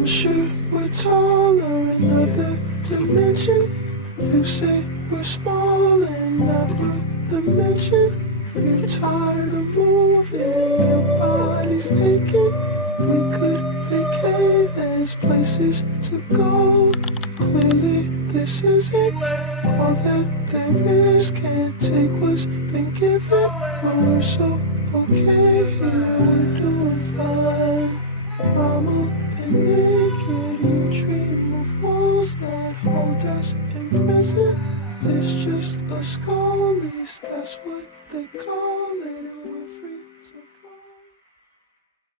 I'm sure we're taller in another dimension. You say we're small and not worth the mention. You're tired of moving, your body's aching. We could vacate, there's places to go. Clearly this isn't all that there is. Can't take what's been given, but we're so okay here, we're doing fine. Mama and naked, you dream of walls that hold us in prison. It's just a skull, at least that's what they call it.